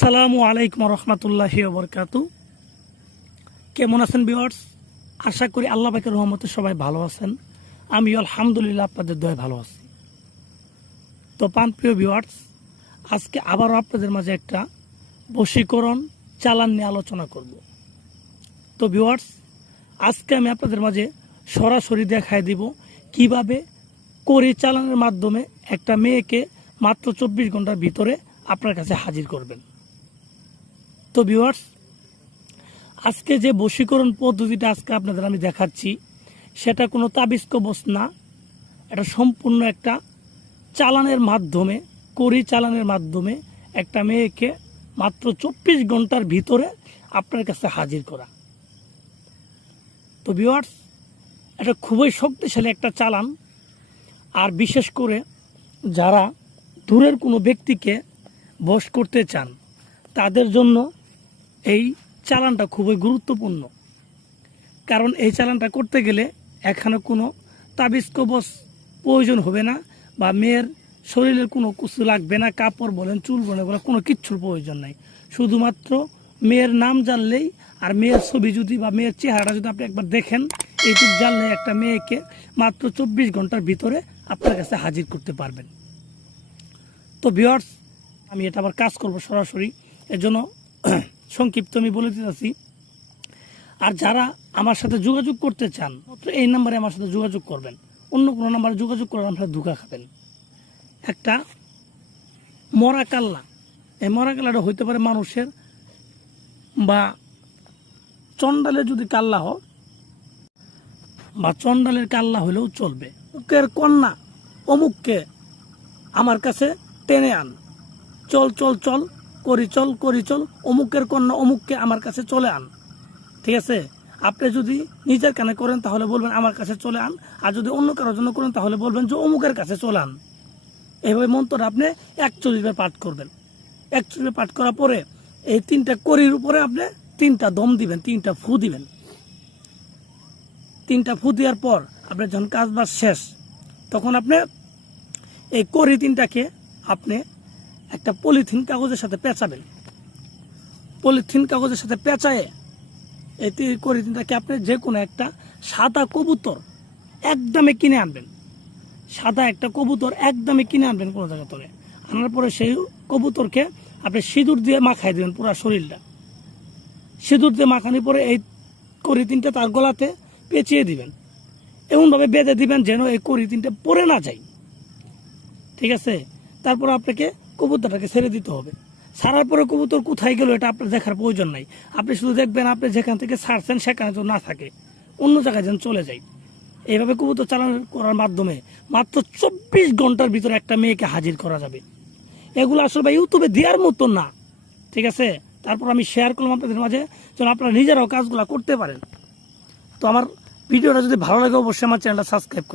আসসালামু আলাইকুম রহমতুল্লাহি ওয়া বারাকাতুহু। কেমন আছেন ভিউয়ার্স? আশা করি আল্লাহ পাকের রহমতে সবাই ভালো আছেন। আমি আলহামদুলিল্লাহ আপনাদের দয়ায় ভালো আছি। তো প্রিয় ভিউয়ার্স, আজকে আবারও আপনাদের মাঝে একটা বশীকরণ চালান নিয়ে আলোচনা করব। তো ভিউয়ার্স, আজকে আমি আপনাদের মাঝে সরাসরি দেখায় দিব কিভাবে কড়ি চালানের মাধ্যমে একটা মেয়েকে মাত্র 24 ঘন্টার ভিতরে আপনার কাছে হাজির করবেন। তো ভিউয়ার্স, আজকে যে বশীকরণ পদ্ধতিটা আজকে আপনাদের আমি দেখাচ্ছি সেটা কোনো তাবিজ কবজ না, এটা সম্পূর্ণ একটা চালানের মাধ্যমে, কড়ি চালানের মাধ্যমে একটা মেয়েকে মাত্র 24 ঘন্টার ভিতরে আপনার কাছে হাজির করা। তো ভিউয়ার্স, এটা খুবই শক্তিশালী একটা চালান। আর বিশেষ করে যারা দূরের কোনো ব্যক্তিকে বশ করতে চান তাদের জন্য এই চালানটা খুবই গুরুত্বপূর্ণ। কারণ এই চালানটা করতে গেলে এখানে কোনো তাবিজ কবজ প্রয়োজন হবে না, বা মেয়ের শরীরের কোনো কিছু লাগবে না, কাপড় বলেন, চুল বলেন, এগুলো কোনো কিচ্ছুর প্রয়োজন নাই। শুধুমাত্র মেয়ের নাম জানলেই আর মেয়ের ছবি যদি বা মেয়ের চেহারাটা যদি আপনি একবার দেখেন, এইটুকু জানলে একটা মেয়েকে মাত্র 24 ঘন্টার ভিতরে আপনার কাছে হাজির করতে পারবেন। তো ভিউয়ার্স, আমি এটা আবার কাজ করব সরাসরি, এর জন্য সংক্ষিপ্ত আমি বলে দিতেছি। আর যারা আমার সাথে যোগাযোগ করতে চান এই নাম্বারে আমার সাথে যোগাযোগ করবেন, অন্য কোনো নাম্বারে যোগাযোগ করে আপনারা ধোঁকা খাবেন। একটা মরা কাল্লা, এই মরা কাল্লাটা হইতে পারে মানুষের, বা চন্ডালের যদি কাল্লা হয়, বা চন্ডালের কাল্লা হলেও চলবে। অমুকের কন্যা অমুককে আমার কাছে টেনে আন, চল চল চল করি চল করি চল, অমুকের কন্যা অমুককে আমার কাছে চলে আন। ঠিক আছে? আপনি যদি নিজের কানে করেন তাহলে বলবেন আমার কাছে চলে আন, আর যদি অন্য কারোর জন্য করেন তাহলে বলবেন যে অমুকের কাছে চলে আন। এইভাবে মন্ত্রটা আপনি 41 বার পাঠ করবেন। 41 বার পাঠ করার পরে এই 3টা কড়ির উপরে আপনি 3টা দম দিবেন, 3টা ফু দিবেন। 3টা ফু দেওয়ার পর আপনার যখন কাজ বাজ শেষ, তখন আপনি এই কড়ি 3টাকে আপনি একটা পলিথিন কাগজের সাথে পেঁচাবেন। পলিথিন কাগজের সাথে পেঁচায়ে এই কড়ি 3টাকে আপনি যে কোনো একটা সাদা কবুতর একদমে কিনে আনবেন। সাদা একটা কবুতর একদমে কিনে আনবেন কোনো জায়গা থেকে। আনার পরে সেই কবুতরকে আপনি সিঁদুর দিয়ে মাখাই দেবেন পুরো শরীরটা। সিঁদুর দিয়ে মাখানোর পরে এই কড়ি 3টা তার গলাতে পেঁচিয়ে দিবেন, এমনভাবে বেঁধে দিবেন যেন এই কড়ি 3টা পড়ে না যায়। ঠিক আছে? তারপর আপনাকে কবুতরটাকে ছেড়ে দিতে হবে। ছাড়ার পরে কবুতর কোথায় গেল এটা আপনার দেখার প্রয়োজন নাই। আপনি শুধু দেখবেন আপনি যেখান থেকে ছাড়ছেন সেখানে তো না থাকে, অন্য জায়গায় যেন চলে যায়। এইভাবে কবুতর চালান করার মাধ্যমে মাত্র 24 ঘন্টার ভিতরে একটা মেয়েকে হাজির করা যাবে। এগুলো আসলে ইউটিউবে দেওয়ার মতো না। ঠিক আছে? তারপর আমি শেয়ার করলাম আপনাদের মাঝে, যেন আপনারা নিজেরাও কাজগুলো করতে পারেন। তো আমার ভিডিওটা যদি ভালো লাগে অবশ্যই আমার চ্যানেলটা সাবস্ক্রাইব করুন।